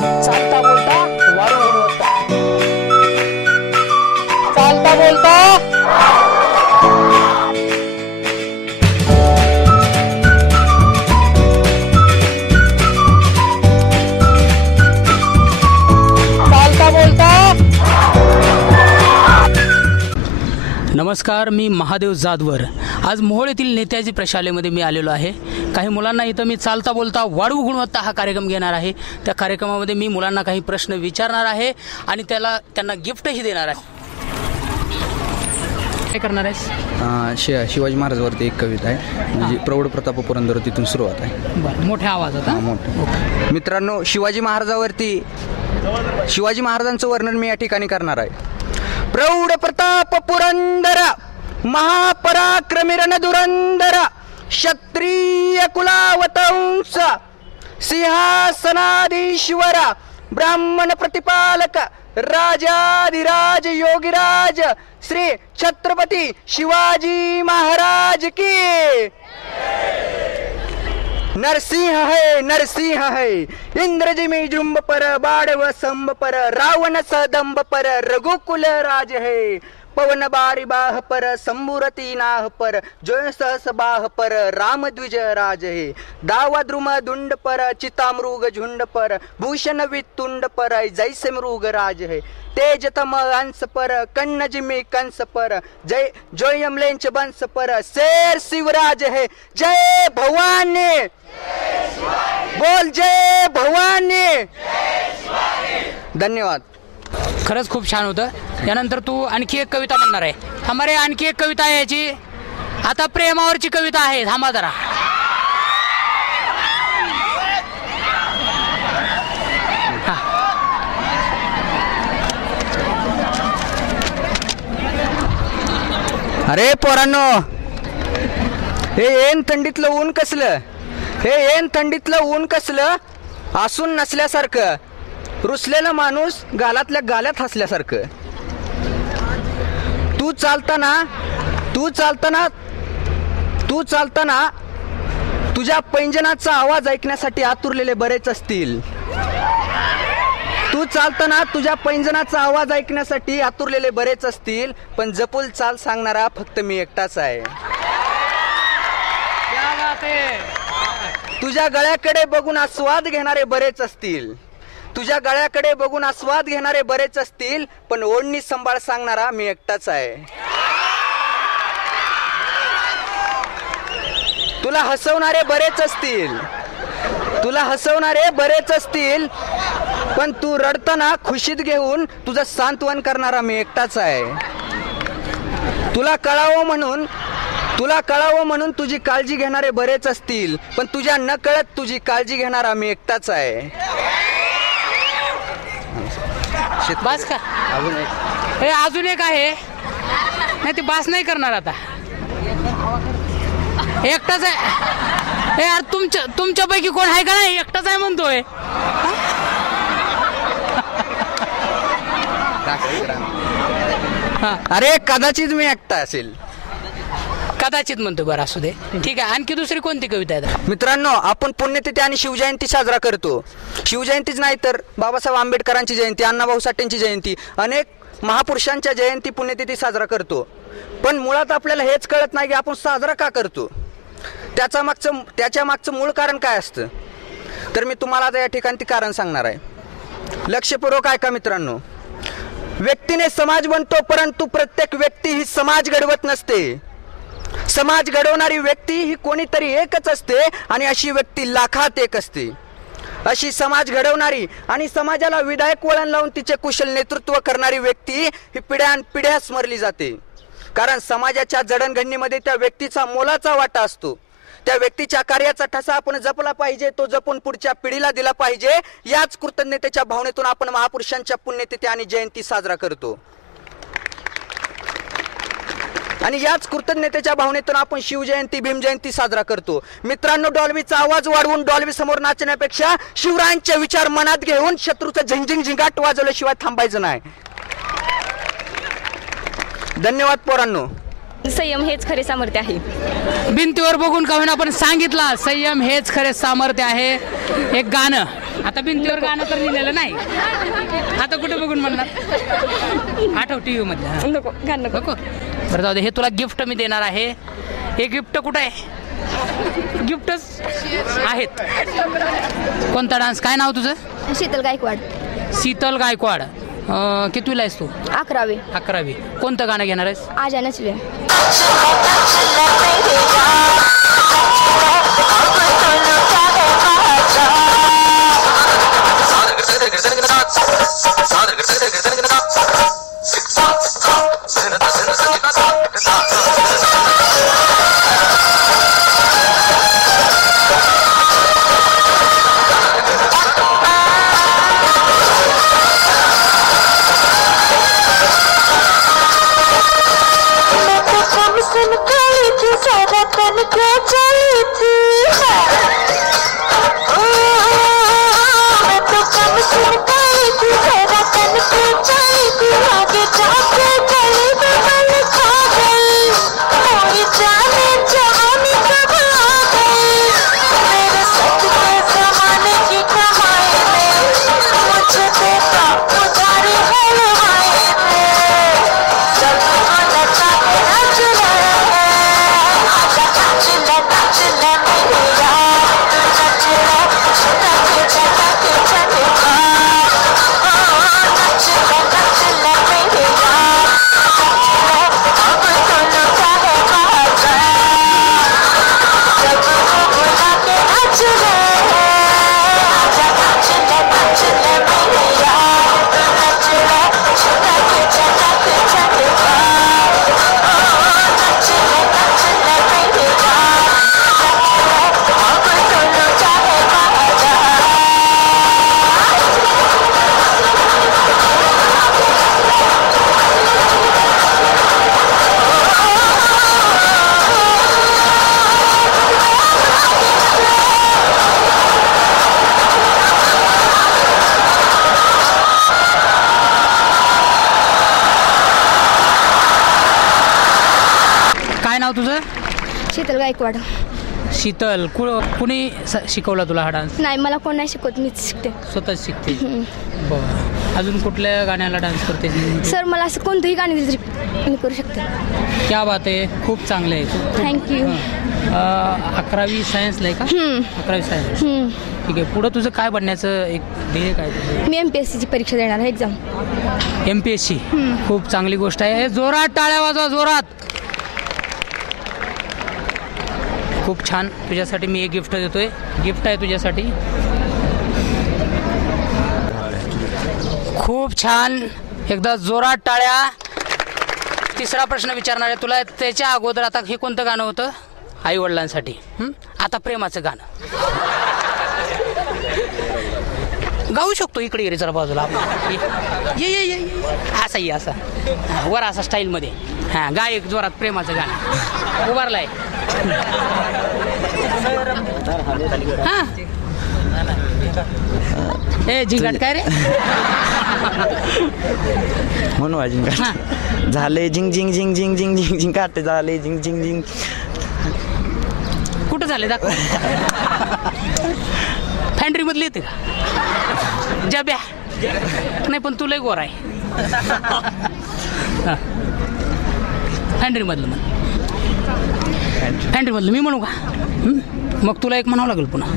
चालता बोलता वाढू गुणवत्ता. चालता बोलता नमस्कार, मी महादेव जाधवर. आज मोहोळ येथील नेताजी प्रशालेमध्ये मी आलेलो आहे. काही मुलांना इथं मी चालता बोलता वाढवू गुणवत्ता हा कार्यक्रम घेणार आहे. त्या कार्यक्रमामध्ये मी मुलांना काही प्रश्न विचारणार आहे आणि त्यांना गिफ्टही देणार आहे. काय करणार आहेस? शिवाजी महाराजांवरती एक कविता आहे, म्हणजे प्रौढ प्रताप पुरंदर, तिथून सुरुवात आहे. बरं, मोठ्या आवाजात. मोठं. मित्रांनो, शिवाजी महाराजांचं वर्णन मी या ठिकाणी करणार आहे. प्रौढ प्रताप पुरंदर, महापराक्रमी रणधुरंदर, क्षत्रिय कुलावतंस, सिंहासनाधीश्वर, ब्राह्मण प्रतिपालक, राजाधिराज योगीराज, श्री छत्रपती शिवाजी महाराज की. नरसिंह है इंद्रजिमी जुम्ब पर, बाड़व संब पर, रावण सदंब पर, रघुकुल राज है. पवन बारी बाह पर, संबुरती नाह पर, जय सहस बाह पर, राम द्विज राज है. दावा द्रुम दुंड पर, चितामृग झुंड पर, भूषण वितुंड पर, जैसे मृग राज है. तेज तम अंश पर, कन्न जिमी कंस पर, जय जोयमलेंच बंश पर, शेर शिवराज है. जय भवानी, बोल जय भवानी. धन्यवाद. खरंच खूप छान होतं. यानंतर तू आणखी एक कविता म्हणणार आहे. हमारे आणखी एक कविता आहे याची. आता प्रेमावरची कविता आहे. थांबा जरा. अरे पोरांनो, हे येन थंडीतलं ऊन कसलं, असून नसल्यासारखं, रुसलेला माणूस गालातल्या गाल्यात हसल्यासारखं. तू चालताना तुझ्या पैंजनाचा आवाज ऐकण्यासाठी आतुरलेले बरेच असतील. पण जपूल चाल सांगणारा फक्त मी एकटाच आहे. तुझ्या गळ्याकडे बघून आस्वाद घेणारे बरेच असतील, पण ओढणी संभाळ सांगणारा मी एकटाच आहे. तुला हसवणारे बरेच असतील, पण तू रडताना खुशीत घेऊन तुझं सांत्वन करणारा मी एकटाच आहे. तुला कळावं म्हणून तुझी काळजी घेणारे बरेच असतील, पण तुझ्या नकळत तुझी काळजी घेणारा मी एकटाच आहे. बास का? अजून एक आहे. नाही, ते बास नाही करणार आता. एकटाच आहे. यार तुमच्यापैकी कोण आहे का? नाही, एकटाच आहे म्हणतोय. अरे कदाचित मी एकटा असेल. कदाचित म्हणतो. बरं, असू दे. ठीक आहे. आणखी दुसरी कोणती कविता आहे? मित्रांनो, आपण पुण्यतिथी आणि शिवजयंती साजरा करतो. शिवजयंतीच नाही तर बाबासाहेब आंबेडकरांची जयंती, अण्णाभाऊ साठेंची जयंती, अनेक महापुरुषांच्या जयंती पुण्यतिथी साजरा करतो. पण मुळात आपल्याला हेच कळत नाही की आपण साजरा का करतो. त्याच्या मागचं मूळ कारण काय असतं, तर मी तुम्हाला आता या ठिकाणी ते कारण सांगणार आहे. लक्षपूर्वक ऐका मित्रांनो. व्यक्तीने समाज बनतो, परंतु प्रत्येक व्यक्ती ही समाज घडवत नसते. समाज घडवणारी व्यक्ती ही कोणीतरी एकच असते, आणि अशी व्यक्ती लाखात एक असते. अशी समाज घडवणारी आणि समाजाला विधायक वळण लावून तिचे कुशल नेतृत्व करणारी व्यक्ती ही पिढ्यानपिढ्या स्मरली जाते. कारण समाजाच्या जडणघडणीमध्ये त्या व्यक्तीचा मोलाचा वाटा असतो. त्या व्यक्तीच्या कार्याचा ठसा आपण जपला पाहिजे, तो जपून पुढच्या पिढीला दिला पाहिजे. याच कृतज्ञतेच्या भावनेतून आपण महापुरुषांच्या पुण्यतिथी आणि जयंती साजरा करतो. आणि याच कृतज्ञतेच्या भावनेतून आपण शिवजयंती, भीमजयंती साजरा करतो. मित्रांनो, डॉल्बीचा आवाज वाढवून डॉल्बी समोर नाचण्यापेक्षा शिवरायांचे विचार मनात घेऊन शत्रूचं झिंझिंग झिंगाट वाजवल्याशिवाय थांबायचं नाही. धन्यवाद पोरांनो. संयम हेच खरे सामर्थ्य आहे. भिंतीवर बघून का होईना आपण सांगितलं, संयम हेच खरे सामर्थ्य आहे. एक गाणं आता भिंतीवर गाणं तर लिहिलेलं नाही. आता कुठं बघून म्हणणार? आठव टीव्ही मधलं. नको गाणं नको. नको बरं जाऊ दे. हे तुला गिफ्ट मी देणार आहे. हे गिफ्ट कुठं आहे? गिफ्टच आहेत. कोणता डान्स? काय नाव तुझं? शीतल गायकवाड. शीतल गायकवाड. कितवीला आहेस तू? 11वी. 11वी. कोणतं गाणं घेणार आहेस? आजा नचले. तुझं? शीतल गायकवाड. शीतल. कुणी शिकवला तुला हा डान्स? नाही, मला कोण नाही शिकवत, मीच शिकते. स्वतःच शिकते. बरं. अजून कुठल्या गाण्याला डान्स करते? सर मला असं कोणतंही गाणं दिलं तरी मी करू शकते. क्या बात आहे. खूप चांगलं आहे. थँक्यू. 11वी सायन्सला आहे का? 11वी सायन्स. ठीक आहे. पुढं तुझं काय बनण्याचं एक ध्येय काय तुझं? मी MPSCची परीक्षा देणार आहे, एक्झाम. MPSC. खूप चांगली गोष्ट आहे. जोरात टाळ्या वाजवा, जोरात. खूप छान. तुझ्यासाठी मी एक गिफ्ट देतोय. गिफ्ट आहे तुझ्यासाठी. खूप छान. एकदा जोरात टाळ्या. तिसरा प्रश्न विचारणार आहे तुला. त्याच्या अगोदर आता हे कोणतं गाणं होतं? आई वडिलांसाठी. आता प्रेमाचं गाणं गाऊ शकतो. इकडे ये रे जरा बाजूला. ये ये ये असा ये असा वर असा स्टाईलमध्ये. हां, गाय एक जोरात प्रेमाचं गाणं. उभारलाय. हां. ए झिंगाट काय रे? म्हणून झिंगाट झाले. झिंग झिंग झिंग झिंग झिंग झिंग झिंग काटे झाले. झिंग झिंग झिंग. कुठं झाले दाखव. फॅन्ड्री मधली येते का? जब्या नाही, पण तुला गोर आहे. फॅन्ड्री मधलं म्हण. फॅन्ड्री मधलं मी म्हणू का? मग तुला एक म्हणावं लागेल पुन्हा.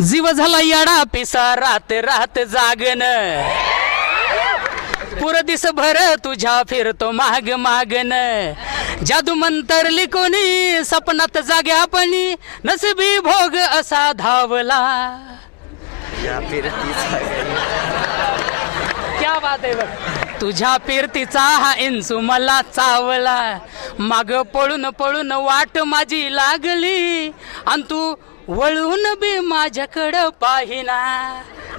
जीव झाला याडा पिसा रात रात जागन, पुर दिस भर तुझ्या फिरतो माग मागन, जादू मंतरली कोणी सपनात जाग्यापणी, नसबी भोग असा धावला. क्या बात आहे बघ. तुझ्या फिरतीचा हा इंसू मला चावला, माग पळून पळून वाट माझी लागली, आणि तू वळून बी माझ्याकडं पाहिना.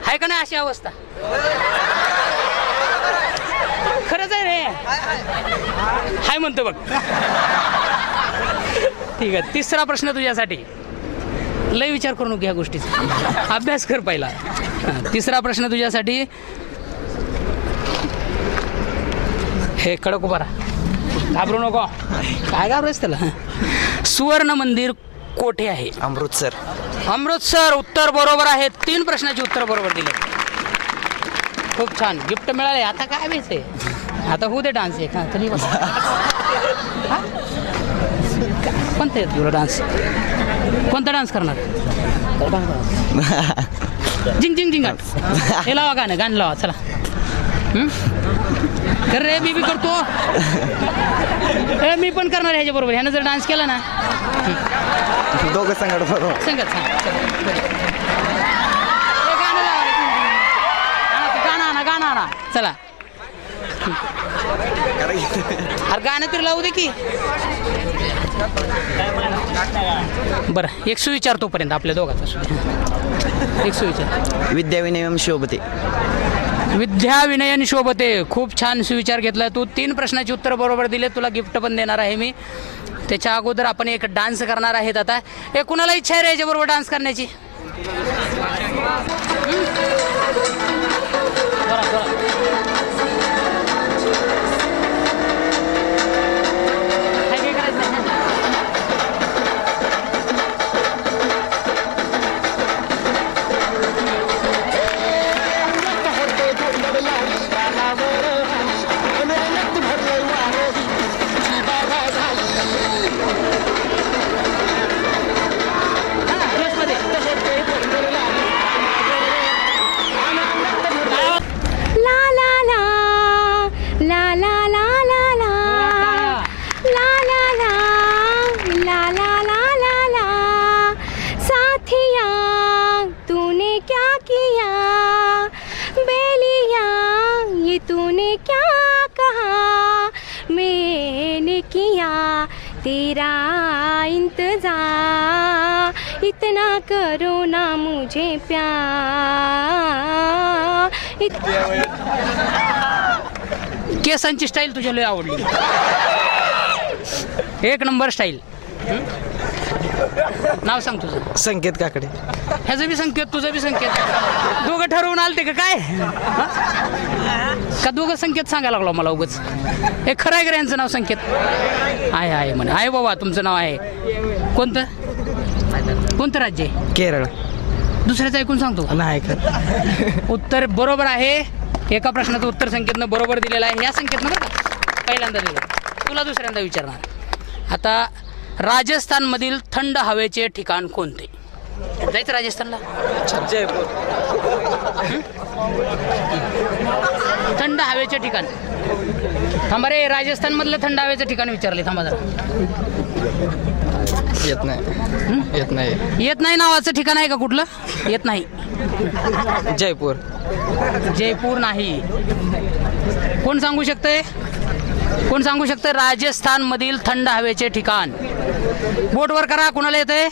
आहे का नाही अशी अवस्था? खरंच आहे रे. हाय म्हणतो बघ. ठीक आहे. तिसरा प्रश्न तुझ्यासाठी. लय विचार करू नको ह्या गोष्टीचा, अभ्यास कर पहिला. तिसरा प्रश्न तुझ्यासाठी. हे कडक उभा राहा, घाबरू नको. काय घाबरायचं त्याला? सुवर्ण मंदिर कोठे आहे? अमृतसर. अमृतसर उत्तर बरोबर आहे. 3 प्रश्नाची उत्तर बरोबर दिले. खूप छान, गिफ्ट मिळाले. आता काय व्हायचंय, आता होऊ दे डान्स एक. तरी कोणता येत तुला डान्स, कोणता डान्स करणार? जिंग जिंग जिंग हे लावा गाणं लावा चला. कर रे, मी बी करतो. मी पण करणार ह्याच्या बरोबर. ह्यानं जर डान्स केला ना दोघं संगत बरोबर संगत गाणं लावा रे. गाणं आणा चला. अरे गाणं तरी लावू दे की. बरं, एक सुविचार तोपर्यंत आपल्या दोघांचा. एक सुविचार. विद्या विनयम शोभते. विद्या विनयन शोभते. खूप छान सुविचार घेतला तू. 3 प्रश्नाची उत्तर बरोबर दिले. तुला गिफ्ट पण देणार आहे मी. त्याच्या अगोदर आपण एक डान्स करणार आहेत. आता कुणाला इच्छा आहे रे याच्याबरोबर डान्स करण्याची? तेरा इंतजार इतना करो ना मुझे प्यार. केसांची स्टाईल तुझ्या लय आवडली. 1 नंबर स्टाईल. नाव सांग तुझं. संकेत काकडे. ह्याचं बी संकेत, तुझं बी संकेत. दोघं ठरवून आलते का काय? का दोघं संकेत सांगायला लागलो मला उगाच? हे खरं आहे का यांचं नाव संकेत? आहे म्हणे. आहे बाबा, तुमचं नाव आहे. कोणतं राज्य आहे? केरळ. दुसऱ्याचं ऐकून सांगतो. नाही का? उत्तर बरोबर आहे. एका प्रश्नाचं उत्तर संकेतनं बरोबर दिलेलं आहे. या संकेतनं बरं का पहिल्यांदा दिलं. तुला दुसऱ्यांदा विचारणार. आता राजस्थानमधील थंड हवेचे ठिकाण कोणते? जायचं राजस्थानला? जयपूर. थंड हवेचे ठिकाण. थांबा रे, राजस्थानमधलं थंड हवेचं ठिकाण विचारले. थांबा जरा. येत नाही. येत नाही नावाचं ठिकाण आहे का कुठलं? येत नाही. जयपूर. जयपूर नाही. कोण सांगू शकतंय? राजस्थानमधील थंड हवेचे ठिकाण? बोटवर करा. कुणाला येतंय?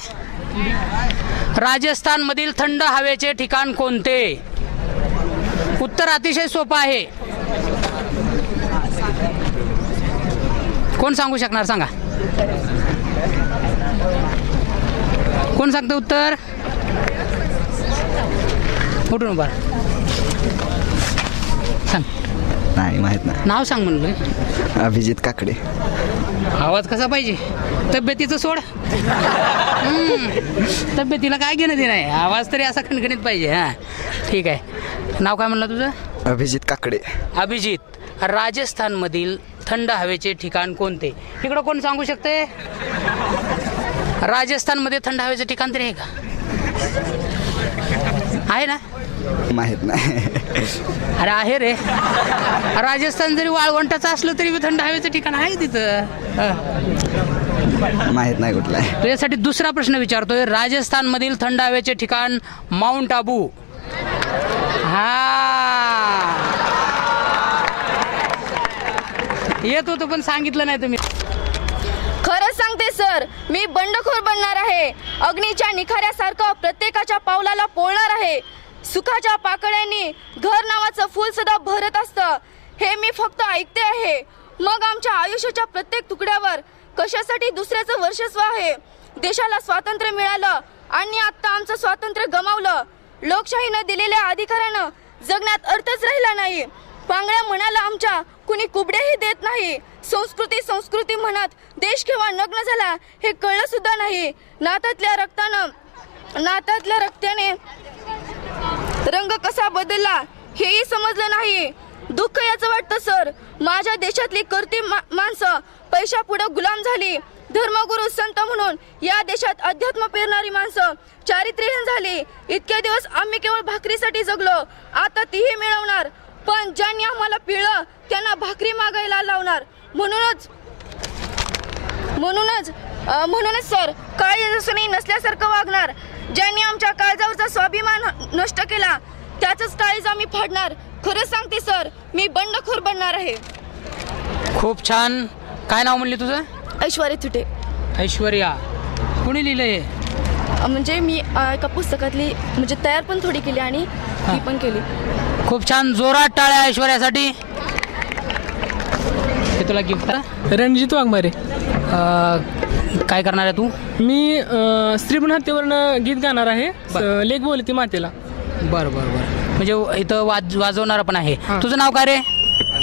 राजस्थानमधील थंड हवेचे ठिकाण कोणते? उत्तर अतिशय सोपं आहे. कोण सांगू शकणार? सांगा. कोण सांगतं उत्तर? उठून उभा सांग. नाही माहित नाही. नाव सांग म्हणलं. अभिजित काकडे. आवाज कसा पाहिजे? तब्येतीचं सोड. तब्येतीला काय घेणं देणं आहे? आवाज तरी असा खणखणीत पाहिजे. हां ठीक आहे. नाव काय म्हणलं तुझं? अभिजित काकडे. अभिजित. राजस्थानमधील थंड हवेचे ठिकाण कोणते? इकडं कोण सांगू शकते? राजस्थानमध्ये थंड हवेचे ठिकाण तरी आहे का? आहे ना? माहित नाही. अरे आहे रे. राजस्थान जरी वाळवंटाचं असलं तरी थंड हवेचं ठिकाण आहे तिथं. माहित नाही कुठलं आहे. तुझ्यासाठी दुसरा प्रश्न विचारतोय. राजस्थानमधील थंड हवेचे ठिकाण माउंट आबू. येत होतं पण सांगितलं नाही तुम्ही. खरंच सांगते सर, मी बंडखोर बनणार आहे. अग्नीच्या निखाऱ्यासारखं प्रत्येकाच्या पावलाला पोळणार आहे. सुखाच्या पाकळ्यांनी घर नावाचं फूल सदा भरत असतं. हे मी फक्त ऐकते आहे. मग आमच्या आयुष्याच्या प्रत्येक तुकड्यावर कशासाठी दुसऱ्याचं वर्चस्व आहे? देशाला स्वातंत्र्य मिळालं आणि आता आमचं स्वातंत्र्य गमावलं. लोकशाहीनं दिलेल्या अधिकारानं जगण्यात अर्थच राहिला नाही. पांगळ्या मनाला आमच्या कुणी कुबड्याही देत नाही. संस्कृती म्हणत देश केव्हा नग्न झाला हे कळलं सुद्धा नाही. नात्यातल्या रक्तानं नात्यातल्या रक्ताने रंग कसा बदलला हेही समजलं नाही. दुःख याचं वाटतं सर, माझ्या देशातली करती माणसं पैशापुढे गुलाम झाली. धर्मगुरू संत म्हणून या देशात अध्यात्म पेरणारी माणसं चारित्र्यहीन झाली. इतके दिवस आम्ही केवळ भाकरीसाठी जगलो, आता तीही मिळवणार. पण ज्यांनी आम्हाला पिळलं त्यांना भाकरी मागायला लावणार. म्हणूनच सर, काळजी नसल्यासारखं वागणार. ज्यांनी आमच्या काळजावरचा स्वाभिमान नष्ट केला त्याचंच काळीज आम्ही फाडणार. खरंच सांगते सर, मी बंडखोर बनणार आहे. खूप छान. काय नाव म्हणले तुझं? ऐश्वर्या थुटे. ऐश्वर्या. कोणी लिहिलं हे? म्हणजे मी एका पुस्तकातली म्हणजे तयार पण थोडी केली आणि ती पण केली. खूप छान. जोरात टाळ्या ऐश्वर्यासाठी. हे तुला गिफ्ट. रणजित वाघमारे. काय करणार आहे तू? मी स्त्रीगुण हत्येवरनं गीत गाणार आहे. लेख बोलती मातेला. बरं बरं बरं. म्हणजे इथं वाजवणार पण आहे. तुझं नाव काय रे?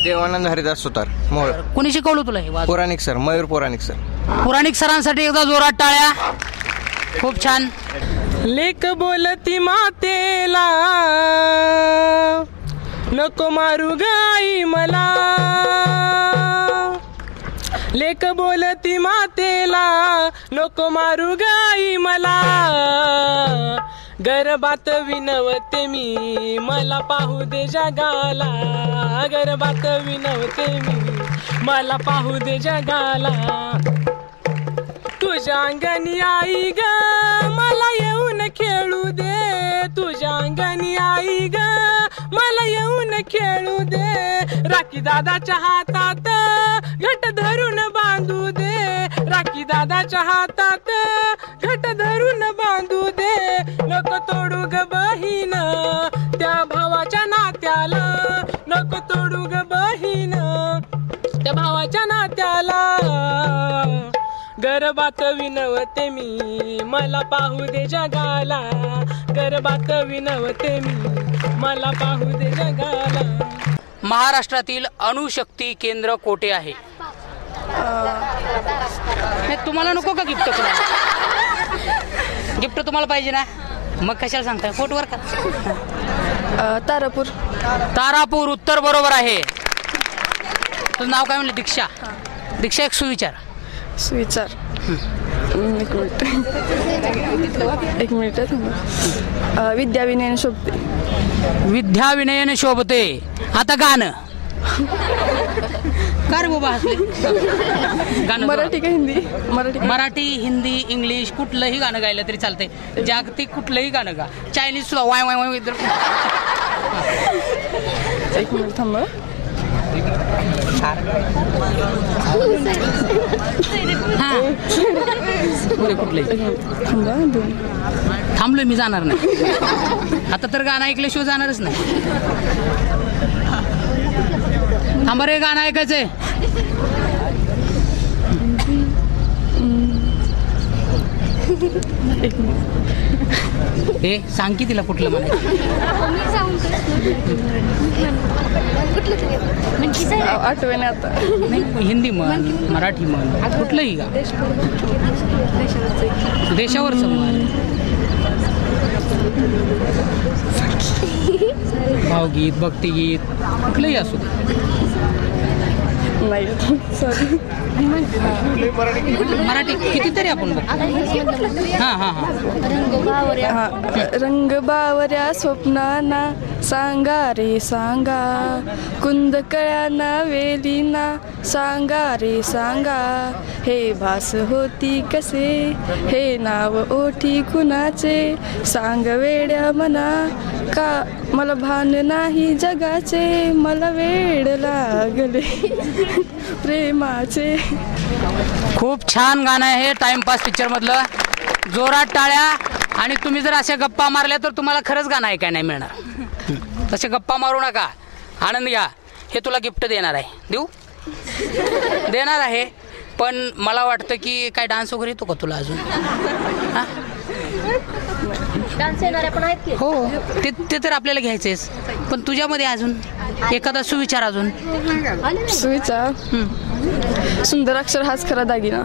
देवानंद हरिदास सुतार मोळ. कोणी शिकवलं तुला हे? पौराणिक सर, मयूर पौराणिक सर. पौराणिक सरांसाठी एकदा जोरात टाळ्या. खूप छान. लेख बोलती मातेला नको मारू गाई मला. लेख बोलती मातेला नको मारू गाई मला. गर्भात विनवते मी मला पाहू दे जगाला. गर्भात विनवते मी मला पाहू दे जगाला. तुझ्या अंगणी आई ग मला येऊन खेळू दे. तुझ्या अंगणी आई ग मला येऊन खेळू दे. राखी दादाच्या हातात घट धरून बांधू दे. राखी दादाच्या हातात घट धरून बांधू दे. नको तोडू ग बहीण त्या भावाच्या नात्याला. नको तोडू ग बहीण त्या भावाच्या नात्याला. गर्भात विनवते मी मला पाहू दे जगाला. गर्भात विनवते मी मला पाहू दे जगाला. महाराष्ट्रातील अणुशक्ती केंद्र कोठे आहे? नाही, तुम्हाला नको का गिफ्ट? गिफ्ट तुम्हाला पाहिजे ना, मग कशाला सांगताय? फोटोवर का? तारापूर. तारापूर उत्तर बरोबर आहे. तुझं नाव काय म्हणलं? दीक्षा. दीक्षा, एक सुविचार. एक मिनिट. विद्या विनयन शोभते. विद्या विनयन शोभते. आता गाणं. काय रे बाबा हसले? गाणं मराठी का हिंदी? मराठी, हिंदी, इंग्लिश कुठलंही गाणं गायलं तरी चालतंय. जागतिक कुठलंही गाणं गा. चायनीज सुद्धा वाय वाय वाय. एक मिनिट थांब. कुठलंही थांबलोय मी, जाणार नाही आता. तर गाणं ऐकल्याशिवाय जाणारच नाही. थांबा रे, गाणं ऐकायचंय. हे सांग की तिला कुठलं म्हणायचं. आठवण आता. हिंदी म्हण, मराठी म्हण, कुठलंही गा. देशावरचं म्हण. भावगीत, भक्तिगीत कुठलंही असू दे. नाही सॉरी. मराठी कितीतरी आपण बघतो. रंग बावऱ्या स्वप्नाना सांगा रे सांगा. कुंदकळ्याना वेलीना सांगा रे सांगा. हे भास होती कसे हे नाव ओठी कुणाचे. सांग वेड्या मना का मला भान नाही जगाचे. मला वेड लागले प्रेमाचे. खूप छान गाणं आहे टाइमपास पिक्चर मधलं. जोरात टाळ्या. आणि तुम्ही जर अशा गप्पा मारल्या तर तुम्हाला खरंच गाणं ऐकायला नाही मिळणार. तसे गप्पा मारू नका, आनंद घ्या. हे तुला गिफ्ट देणार आहे. देऊ? देणार आहे. पण मला वाटतं की काय डान्स वगैरे येतो का तुला अजून? हो, ते तर आपल्याला घ्यायचंच. पण तुझ्यामध्ये अजून एखादा सुविचार. अजून सुविचार. सुंदर अक्षर हाच खरा दागिना.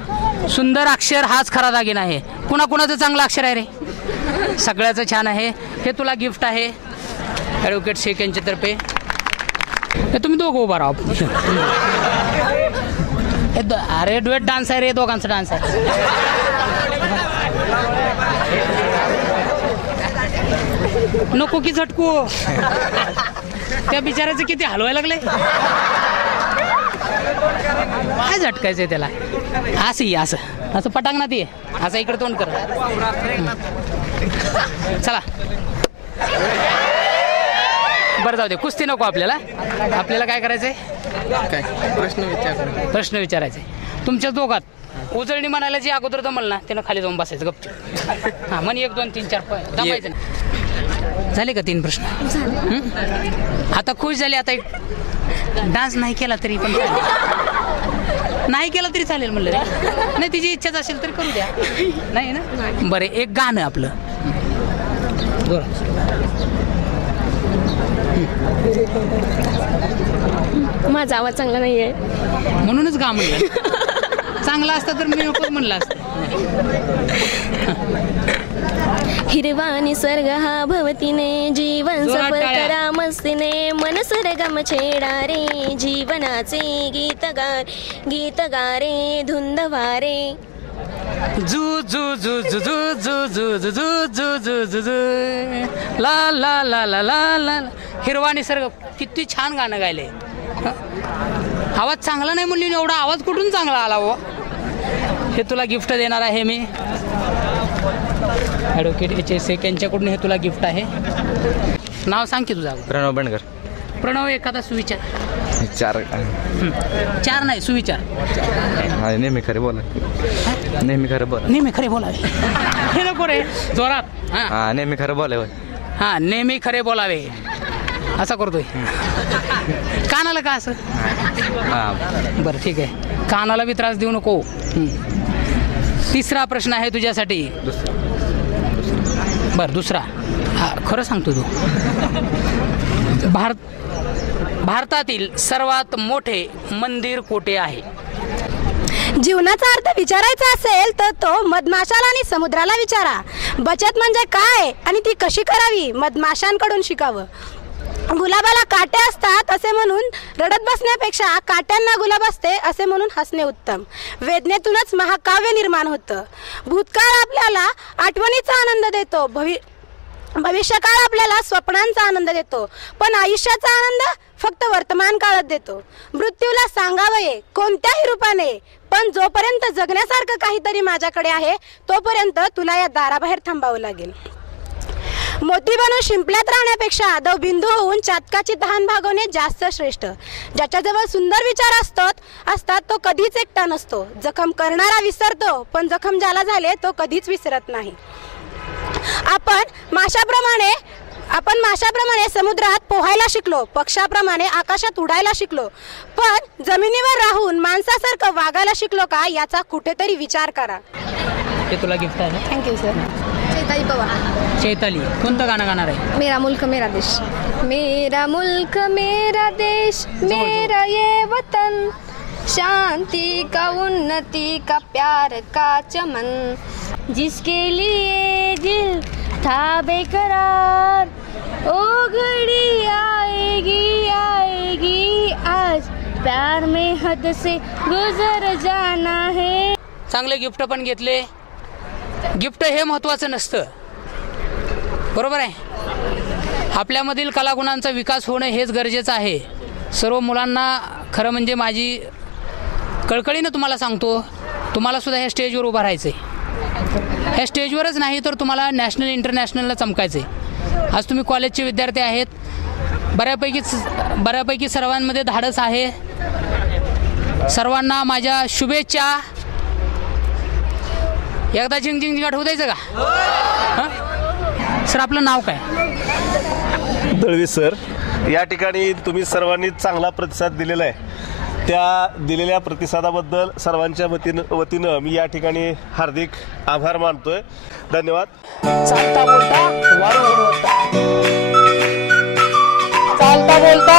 सुंदर अक्षर हाच खरा दागिना आहे. कुणाकुणाचं चांगलं अक्षर आहे रे? सगळ्याचं छान आहे. हे तुला गिफ्ट आहे ॲडव्होकेट शेख यांच्यातर्फे. हे तुम्ही दोघं उभा राहा. अरे डुएट डान्स आहे रे, दोघांचा डान्स आहे. नको की झटकू, त्या बिचाराचं किती हलवायला लागले. काय झटकायचंय त्याला. असं ये, असं असं पटांगणात ये, असं इकडे तोंड कर. चला बरं जाऊ दे, कुस्ती नको आपल्याला. आपल्याला काय करायचंय, काय प्रश्न विचारायचे तुमच्या दोघात. उजळणी म्हणायला जी अगोदर जमल ना त्यानं खाली जाऊन बसायचं गपचूप. हां म्हण 1 2 3 4 दमायचं ना. झाले का 3 प्रश्न? आता खुश झाले. आता एक डान्स नाही केला तरी पण नाही केला तरी चालेल म्हणलं रे. नाही तिची इच्छाच असेल तर करू द्या. नाही ना बरं. एक गाणं आपलं बरं. माझा आवाज चांगला नाही आहे म्हणूनच गा म्हणलं. चांगला असता तर मी नको म्हणलं असतं. हिरवा निसर्ग हा भवतीने जीवन सफर करा मस्तीने मन सरगम छेडा रे जीवनाचे गीत गारे धुंद वारे जू जू जू जू जू जू जू जू जू जू जू जू जू ला ला ला ला ला ला. हिरवा निसर्ग किती छान गाणं गायले. आवाज चांगला नाही म्हणली, एवढा आवाज कुठून चांगला आला हो. हे तुला गिफ्ट देणार आहे मी ॲडव्होकेट HSK यांच्याकडून. हे तुला गिफ्ट आहे. नाव सांग की तुझं. प्रणव बंडकर. प्रणव एखादा सुविचार. 4 4 नाही सुविचार. नेहमी खरे बोला, नेहमी खरं बोला, नेहमी खरे बोलावे. हे नको रे जोरात. हां नेहमी खरं बोलावं. हां नेहमी खरे बोलावे असा करतोय. कानाला का असं. हां बरं ठीक आहे, कानाला बी त्रास देऊ नको. 3रा प्रश्न आहे तुझ्यासाठी. बरं 2रा. हा खरं सांगतो तू. भारतातील सर्वात मोठे मंदिर कोठे आहे? जीवनाचा अर्थ विचारायचा असेल तर तो मधमाशाला आणि समुद्राला विचारा. बचत म्हणजे काय आणि ती कशी करावी मधमाशांकडून शिकावं. गुलाबाला काटे असतात असे म्हणून रडत बसण्यापेक्षा काट्यांना गुलाब असते असे म्हणून हसणे उत्तम. वेदनेतूनच महाकाव्य निर्माण होतं. भूतकाळ आपल्याला आठवणीचा आनंद देतो, भविष्यकाळ आपल्याला स्वप्नांचा आनंद देतो, पण आयुष्याचा आनंद फक्त वर्तमान काळात देतो. मृत्यूला सांगावये कोणत्याही रूपाने, पण जोपर्यंत जगण्यासारखं काहीतरी माझ्याकडे आहे तोपर्यंत तुला या दाराबाहेर थांबावं लागेल. मोती बनून शिंपल्यात राहण्यापेक्षा दवबिंदू होऊन चातकाची तहान भागवणे जास्त श्रेष्ठ. ज्याच्याजवळ सुंदर विचार असतात तो कधीच एकटा नसतो. जखम करणारा विसरतो, पण जखम ज्याला झाले तो कधीच विसरत नाही. आपण माशाप्रमाणे समुद्रात पोहायला शिकलो, पक्षाप्रमाणे आकाशात उडायला शिकलो, पण जमिनीवर राहून माणसासारखं वागायला शिकलो का याचा कुठेतरी विचार करा. हे तुला गिफ्ट आहे. Thank you sir. चैताली पवार. चैताली कोणतं गाणं गाणार आहे? मेरा मुल्क मेरा देश. मेरा मुल्क मेरा देश मेरा ये वतन, शांति का उन्नति का प्यार का चमन, जिसके लिए दिल था बेकरार, ओ घड़ी आएगी आएगी आज, प्यार में हद से गुजर जाना है. चांगले गिफ्ट पण घेतले. गिफ्ट हे महत्त्वाचं नसतं, बरोबर आहे. आपल्यामधील कलागुणांचा विकास होणं हेच गरजेचं आहे. सर्व मुलांना खरं म्हणजे माझी कळकळीनं तुम्हाला सांगतो, तुम्हाला सुद्धा ह्या स्टेजवर उभं राहायचं आहे. ह्या स्टेजवरच नाही तर तुम्हाला नॅशनल इंटरनॅशनलला चमकायचं आहे. आज तुम्ही कॉलेजचे विद्यार्थी आहेत, बऱ्यापैकी सर्वांमध्ये धाडस आहे. सर्वांना माझ्या शुभेच्छा. एकदा झिंग झिंग झिंगाट होऊ द्यायचं का? सर आपलं नाव काय? दळवी सर. या ठिकाणी तुम्ही सर्वांनी चांगला प्रतिसाद दिलेला आहे. त्या दिलेल्या प्रतिसादाबद्दल सर्वांच्या वतीनं मी या ठिकाणी हार्दिक आभार मानतोय. धन्यवाद. चालता बोलता वाढू गुणवत्ता. चालता बोलता